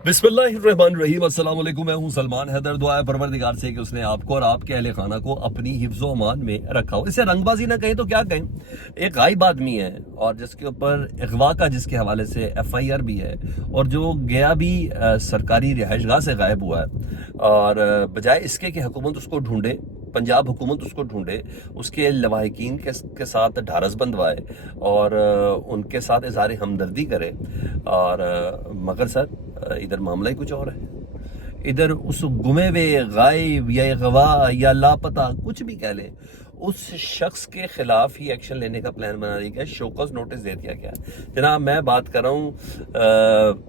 बिस्मिल्लाह रहमान रहीम। अस्सलाम वालेकुम। मैं हूं सलमान हैदर। दुआ है परवरदिगार से कि उसने आपको और आपके अहले खाना को अपनी हिफ्ज़ो अमान में रखा हो। इसे रंगबाजी ना कहें तो क्या कहें। एक गायब आदमी है और जिसके ऊपर अगवा का जिसके हवाले से FIR भी है और जो गया भी सरकारी रिहाइशगाह से गायब हुआ है और बजाय इसके कि हुकूमत उसको ढूंढे, पंजाब हुकूमत उसको ढूंढे, उसके लवाहिकीन के साथ ढारस बंधवाए और उनके साथ इज़हार हमदर्दी करे और मगर सर इधर मामला ही कुछ और है। इधर उस गुमे हुए, गायब या अगवा या लापता कुछ भी कह ले, उस शख्स के खिलाफ ही एक्शन लेने का प्लान बना दिया गया, शोकॉज नोटिस दे दिया गया। जनाब मैं बात कर रहा हूँ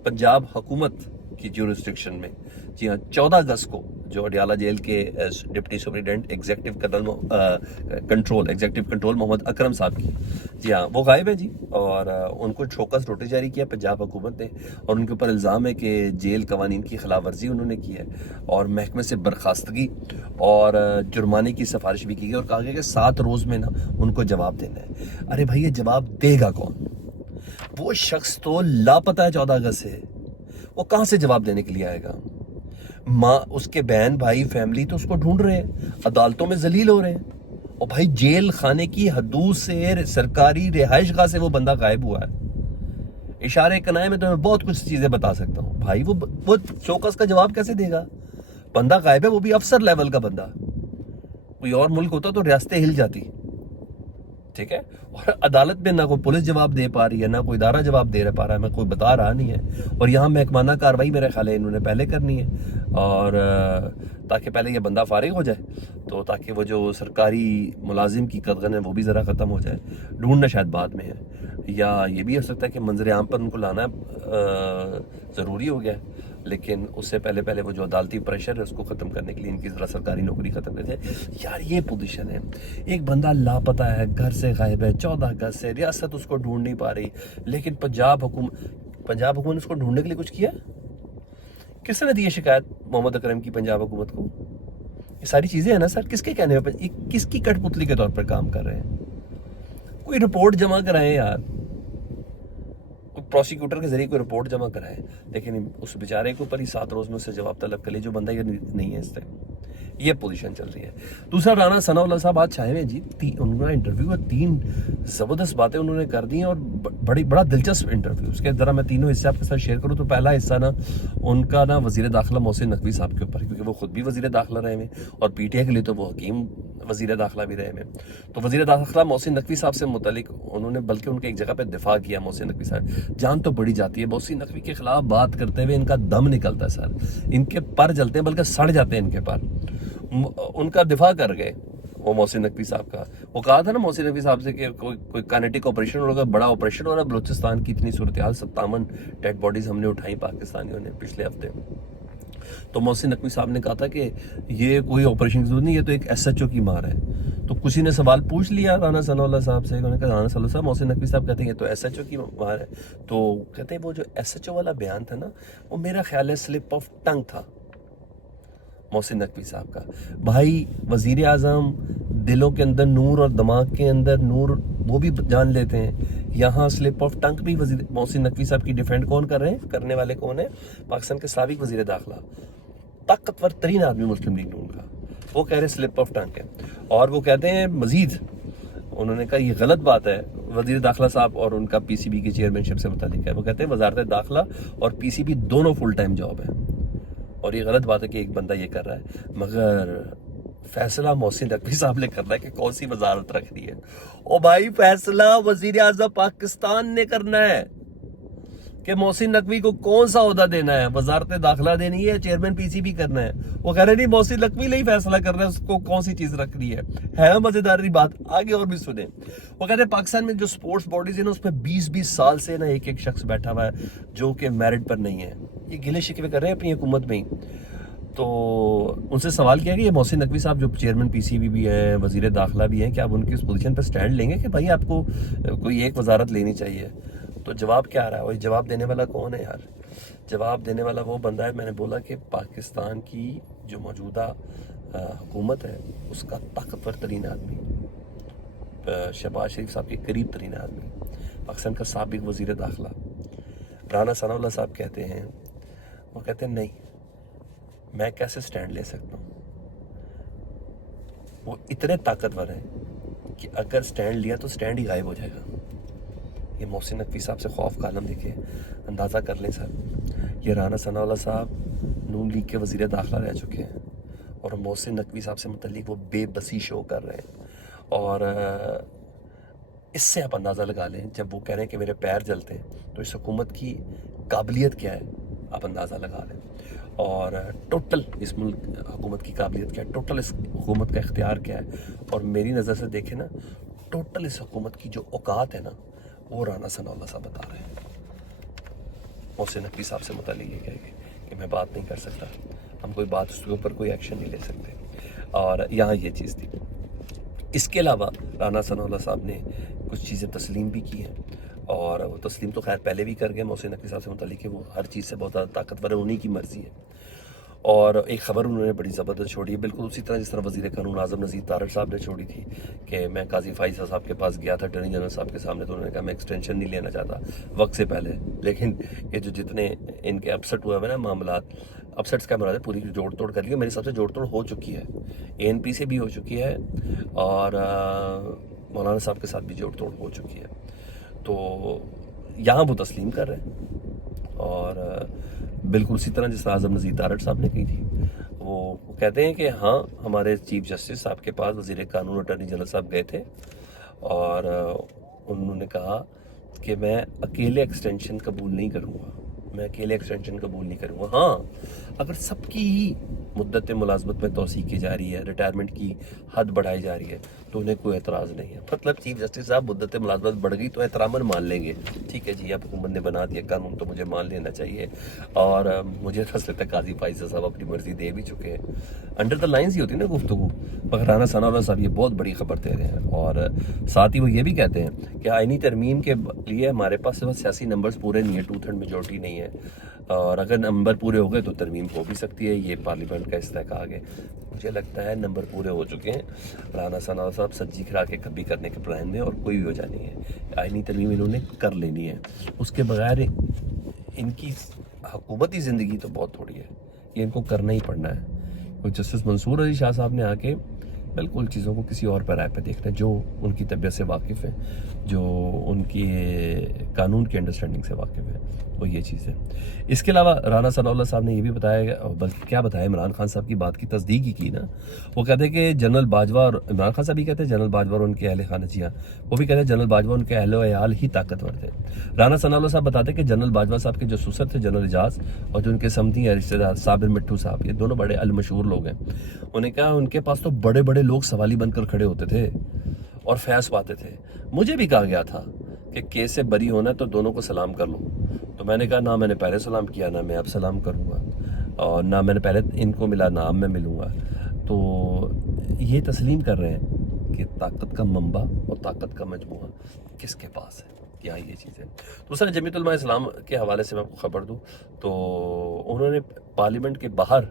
पंजाब हुकूमत की ज्यूरिस्डिक्शन में। जी हाँ, 14 अगस्त को जो अडियाला जेल के deputy superintendent executive control Mohammad Akram साहब की, जी हाँ, वो गायब है जी। और उनको शोकस नोटिस जारी किया पंजाब हुकूमत ने और उनके ऊपर इल्ज़ाम है कि जेल कवानीन की खिलाफ वर्जी उन्होंने की है और महकमे से बर्खास्तगी और जुर्माने की सिफारिश भी की गई और कहा गया कि 7 रोज़ में ना उनको जवाब देना है। अरे भाई, ये जवाब देगा कौन? वो शख्स तो लापता है 14 अगस्त से, वो कहाँ से जवाब देने के लिए आएगा? माँ, उसके बहन भाई, फैमिली तो उसको ढूंढ रहे हैं, अदालतों में जलील हो रहे हैं। और भाई, जेल खाने की हदूद से, सरकारी रिहाइशगाह से वो बंदा गायब हुआ है। इशारे कनाए में तो मैं बहुत कुछ चीजें बता सकता हूँ भाई। वो चौकस का जवाब कैसे देगा? बंदा गायब है, वो भी अफसर लेवल का बंदा। कोई और मुल्क होता तो रियासतें हिल जाती, ठीक है। और अदालत में ना कोई पुलिस जवाब दे पा रही है, ना कोई इदारा जवाब दे पा रहा है, मैं कोई बता रहा नहीं है। और यहाँ महकमाना कार्रवाई मेरे ख्याल है इन्होंने पहले करनी है और ताकि पहले ये बंदा फारिग हो जाए, तो ताकि वो जो सरकारी मुलाजिम की कदगन है वो भी ज़रा ख़त्म हो जाए। ढूंढना शायद बाद में है, या ये भी हो सकता है कि मंजर आम पर उनको लाना ज़रूरी हो गया है, लेकिन उससे पहले पहले वो जो अदालती प्रेशर है उसको ख़त्म करने के लिए इनकी ज़रा सरकारी नौकरी ख़त्म कर जाए। यार ये पोजीशन है, एक बंदा लापता है, घर से गायब है 14 अगस्त से, रियासत उसको ढूंढ नहीं पा रही, लेकिन पंजाब हुकूमत ने उसको ढूंढने के लिए कुछ किया? किसने दी है शिकायत मोहम्मद अकरम की पंजाब हुकूमत को? ये सारी चीज़ें हैं ना सर, किसके कहने पर, किसकी कठपुतली के तौर पर काम कर रहे हैं? कोई रिपोर्ट जमा कराएं यार, कोई प्रोसिक्यूटर के जरिए कोई रिपोर्ट जमा कराए, लेकिन उस बेचारे के ऊपर ही 7 रोज में उससे जवाब तलब कर ले जो बंदा ये नहीं है इस टाइम। ये पोजीशन चल रही है। दूसरा, राना सनाउल्लाह साहब आज छाए हुए जी, उन्होंने इंटरव्यू में 3 जबरदस्त बातें उन्होंने कर दी हैं और बड़ा दिलचस्प इंटरव्यू। उसके जरा मैं तीनों हिस्से आपके साथ शेयर करूँ तो पहला हिस्सा ना उनका ना वजीर दाखिला मोहसिन नकवी साहब के ऊपर, क्योंकि वो खुद भी वजीर दाखिला रहे हैं और PTI के लिए तो वो हकीम वजीर दाखिला भी रहे हैं। तो वजीर दाखिला मोहसिन नकवी साहब से मुतलिक उन्होंने बल्कि उनके एक जगह पे दिफा किया। मोहसिन नकवी साहब, जान तो बड़ी जाती है, मोहसिन नकवी के खिलाफ बात करते हुए इनका दम निकलता है सर, इनके पर जलते हैं, बल्कि सड़ जाते हैं इनके पर। उनका दिफा कर गए वो मोहसिन नकवी साहब का। वो कहा था ना मोहसिन नकवी साहब से कि कोई काइनेटिक ऑपरेशन होगा, बड़ा ऑपरेशन हो रहा है बलूचिस्तान की, इतनी सूरत हाल, 57 डेड बॉडीज हमने उठाई पाकिस्तानियों ने पिछले हफ्ते। तो मोहसिन नकवी साहब ने कहा था कि ये कोई ऑपरेशन की जरूरत नहीं, ये तो एक SHO की मार है। तो किसी ने सवाल पूछ लिया राना सनाउल्लाह साहब से, उन्होंने कहा राना सनाउल्लाह साहब, मोहसिन नकवी साहब कहते हैं ये तो SHO की मार है। तो कहते हैं वो जो SHO वाला बयान था ना, वो मेरा ख्याल है स्लिप ऑफ टंग था मोहसिन नकवी साहब का। भाई, वजीर आज़म दिलों के अंदर नूर और दिमाग के अंदर नूर, वो भी जान लेते हैं। यहाँ स्लिप ऑफ टंग भी वजीर मोहसिन नकवी साहब की डिफेंड कौन कर रहे हैं? करने वाले कौन है? पाकिस्तान के साबिक वजीर दाखिला, ताकतवर तरीन आदमी मुस्लिम लीग नून का, वो कह रहे स्लिप ऑफ टंग है। और वो कहते हैं मजीद, उन्होंने कहा ये गलत बात है वजीर दाखिला साहब और उनका PCB की चेयरमैनशिप से मुतालिक है। वो कहते हैं वजारत दाखिला और PCB दोनों फुल टाइम जॉब है और ये गलत बात है कि एक बंदा ये कर रहा है, मगर फैसला मोहसिन नकवी साहब ने करना है कि कौन सी वजारत रखनी है। ओ भाई, फैसला वजीर आज़म पाकिस्तान ने करना है कि मोहसिन नकवी को कौन सा ओहदा देना है, वजारत दाखिला देनी है, चेयरमैन PCB करना है। वो कह रहे नहीं, मोहसिन नकवी ने ही फैसला करना है उसको कौन सी चीज रखनी है मजेदार बात, आगे और भी सुने। वो कहते हैं पाकिस्तान में जो स्पोर्ट्स बॉडीज है ना, उसमें 20-20 साल से ना एक शख्स बैठा हुआ है जो कि मेरिट पर नहीं है। ये गिले शिकवे कर रहे हैं अपनी हुकूमत में ही। तो उनसे सवाल किया कि ये मोहसिन नकवी साहब जो चेयरमैन PCB भी हैं, वजीर दाखिला भी हैं, क्या आप उनकी उस पोजीशन पर स्टैंड लेंगे कि भाई आपको कोई एक वजारत लेनी चाहिए? तो जवाब क्या आ रहा है? वही जवाब देने वाला कौन है यार? जवाब देने वाला वो बंदा है, मैंने बोला कि पाकिस्तान की जो मौजूदा हुकूमत है उसका ताकतवर तरीन आदमी, शहबाज शरीफ साहब के करीब तरीन आदमी, पाकिस्तान का साबिक वजीर दाखिला राना सनाउल्लाह साहब कहते हैं وہ کہتے ہیں نہیں، میں کیسے سٹینڈ لے سکتا ہوں. وہ اتنے طاقتور ہیں کہ اگر سٹینڈ لیا تو سٹینڈ ہی غائب ہو جائے گا. یہ محسن نقوی صاحب سے خوف کا عالم دیکھے، اندازہ کر لیں سر. یہ رانا ثناء اللہ صاحب نون لیگ کے وزیر داخلہ رہ چکے ہیں، اور محسن نقوی صاحب سے متعلق وہ بے بسی شو کر رہے ہیں. اور اس سے آپ اندازہ لگا لیں، جب وہ کہہ رہے ہیں کہ میرے پیر جلتے ہیں، تو اس حکومت کی قابلیت کیا ہے آپ اندازہ لگا لیں. اور ٹوٹل اس ملک حکومت کی قابلیت کیا ہے، ٹوٹل اس حکومت کا اختیار کیا ہے. اور میری نظر سے دیکھیں نا، ٹوٹل اس حکومت کی جو اوقات ہے نا، وہ رانا ثناء اللہ صاحب بتا رہے ہیں. محسن نقوی صاحب سے متعلق یہ کہہ گئے کہ میں بات نہیں کر سکتا، ہم کوئی بات اس کے اوپر کوئی ایکشن نہیں لے سکتے. اور یہاں یہ چیز تھی. اس کے علاوہ رانا ثناء اللہ صاحب نے کچھ چیزیں تسلیم بھی کی ہیں، اور وہ تسلیم تو خیر پہلے بھی کر گئے محسن نقوی صاحب سے متعلق کہ وہ ہر چیز سے بہت زیادہ طاقتور ہے، انہی کی مرضی ہے. اور ایک خبر انہوں نے بڑی زبردست چھوڑی ہے، بالکل اسی طرح جس طرح وزیر قانون اعظم نذیر طارق صاحب نے چھوڑی تھی کہ میں قاضی فائز صاحب کے پاس گیا تھا اٹارنی جنرل صاحب کے سامنے، تو انہوں نے کہا میں ایکسٹینشن نہیں لینا چاہتا وقت سے پہلے. لیکن یہ جو جتنے ان کے اپسٹ ہوئے ہیں نا معاملات، اپسٹس کا مراد ہے پوری جوڑ توڑ کر لیا. میرے حساب سے جوڑ توڑ ہو چکی ہے، ANP سے بھی ہو چکی ہے، اور مولانا صاحب کے ساتھ بھی جوڑ توڑ ہو چکی ہے. تو یہاں وہ تسلیم کر رہے ہیں، اور بالکل اسی طرح جس طرح اعظم نذیر طارق صاحب نے کی تھی. وہ کہتے ہیں کہ ہاں ہمارے چیف جسٹس صاحب کے پاس وزیر قانون اٹارنی جنرل صاحب گئے تھے، اور انہوں نے کہا کہ میں اکیلے ایکسٹینشن قبول نہیں کروں گا، میں اکیلے ایکسٹینشن قبول نہیں کروں گا. ہاں اگر سب کی ہی مدت ملازمت میں توسیع کی جا رہی ہے، ریٹائرمنٹ کی حد بڑھائی جا رہی ہے، تو انہیں کوئی اعتراض نہیں ہے. مطلب چیف جسٹس صاحب مدت ملازمت بڑھ گئی تو احتراماً مان لیں گے، ٹھیک ہے جی اب حکومت نے بنا دیا قانون تو مجھے مان لینا چاہیے. اور مجھے تو لگتا ہے قاضی فائز صاحب اپنی مرضی دے بھی چکے ہیں. انڈر دا لائنز ہی ہوتی ہے نا گفتگو. مگر رانا ثناء اللہ صاحب یہ بہت بڑی خبر دے رہے ہیں، اور ساتھ ہی وہ یہ بھی کہتے ہیں کہ آئینی ترمیم کے لیے ہمارے پاس سیاسی نمبرز پورے نہیں ہیں، 2/3 میجورٹی نہیں ہے، اور اگر نمبر پورے ہو گئے تو ترمیم ہو بھی سکتی ہے. یہ پارلیمنٹ کا استحقاق ہے. مجھے لگتا ہے نمبر پورے ہو چکے ہیں. رانا ثناء اللہ صاحب سجی کھرا کے کبھی کرنے کے پلان میں، اور کوئی بھی وجہ نہیں ہے. آئینی ترمیم انہوں نے کر لینی ہے، اس کے بغیر ان کی حکومتی زندگی تو بہت تھوڑی ہے، یہ ان کو کرنا ہی پڑنا ہے. جسٹس منصور علی شاہ صاحب نے آ کے بالکل چیزوں کو کسی اور پیرائے پہ دیکھنا ہے، جو ان کی طبیعت سے واقف ہے، جو ان کی قانون کی انڈرسٹینڈنگ سے واقف ہے، وہ یہ چیز ہے. اس کے علاوہ رانا ثناء اللہ صاحب نے یہ بھی بتایا، بلکہ کیا بتایا، عمران خان صاحب کی بات کی تصدیق ہی کی نا. وہ کہتے ہیں کہ جنرل باجوہ، اور عمران خان صاحب بھی کہتے ہیں جنرل باجوہ اور ان کے اہل خانہ، جی ہاں وہ بھی کہتے ہیں جنرل باجوہ ان کے اہل و عیال ہی طاقتور تھے. رانا ثناء اللہ صاحب بتاتے ہیں کہ جنرل باجوہ صاحب کے جو سسر تھے جنرل اعجاز، اور جو ان کے سمدھی ہیں رشتہ دار صابر مٹھو صاحب، یہ دونوں بڑے المشہور لوگ ہیں. انہوں نے کہا ان کے پاس تو بڑے بڑے لوگ سوالی بن کر کھڑے ہوتے تھے اور فیض پاتے تھے. مجھے بھی کہا گیا تھا کہ کیس سے بری ہونا ہے تو دونوں کو سلام کر لو، تو میں نے کہا نہ میں نے پہلے سلام کیا، نہ میں اب سلام کروں گا، اور نہ میں نے پہلے ان کو ملا، نہ اب میں ملوں گا. تو یہ تسلیم کر رہے ہیں کہ طاقت کا منبع اور طاقت کا مجموعہ کس کے پاس ہے. یہاں یہ چیز ہے. دوسرا جمیعت علماء اسلام کے حوالے سے میں آپ کو خبر دوں تو انہوں نے پارلیمنٹ کے باہر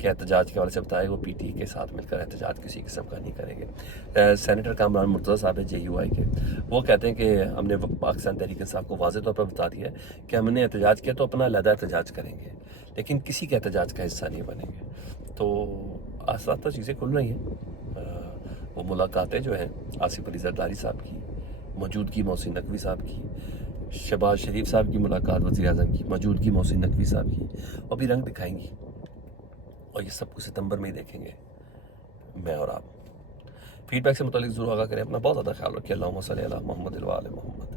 کے احتجاج کے حوالے سے بتایا وہ PTI کے ساتھ مل کر احتجاج کسی قسم کا نہیں کریں گے. سینیٹر کامران مرتضیٰ صاحب ہیں JUI کے، وہ کہتے ہیں کہ ہم نے پاکستان تحریک انصاف کو واضح طور پر بتا دیا ہے کہ ہم نے احتجاج کیا تو اپنا علیحدہ احتجاج کریں گے، لیکن کسی کے احتجاج کا حصہ نہیں بنیں گے. تو آہستہ چیزیں کھل رہی ہیں. وہ ملاقاتیں جو ہیں آصف علی زرداری صاحب کی، موجودگی محسن نقوی صاحب کی، شہباز شریف صاحب کی ملاقات وزیر اعظم کی، موجودگی محسن نقوی صاحب کی، وہ بھی رنگ دکھائیں گی، اور یہ سب کچھ ستمبر میں ہی دیکھیں گے میں اور آپ. فیڈ بیک سے متعلق ضرور آگاہ کریں. اپنا بہت زیادہ خیال رکھیں. اللہم صلی علی محمد و آل محمد.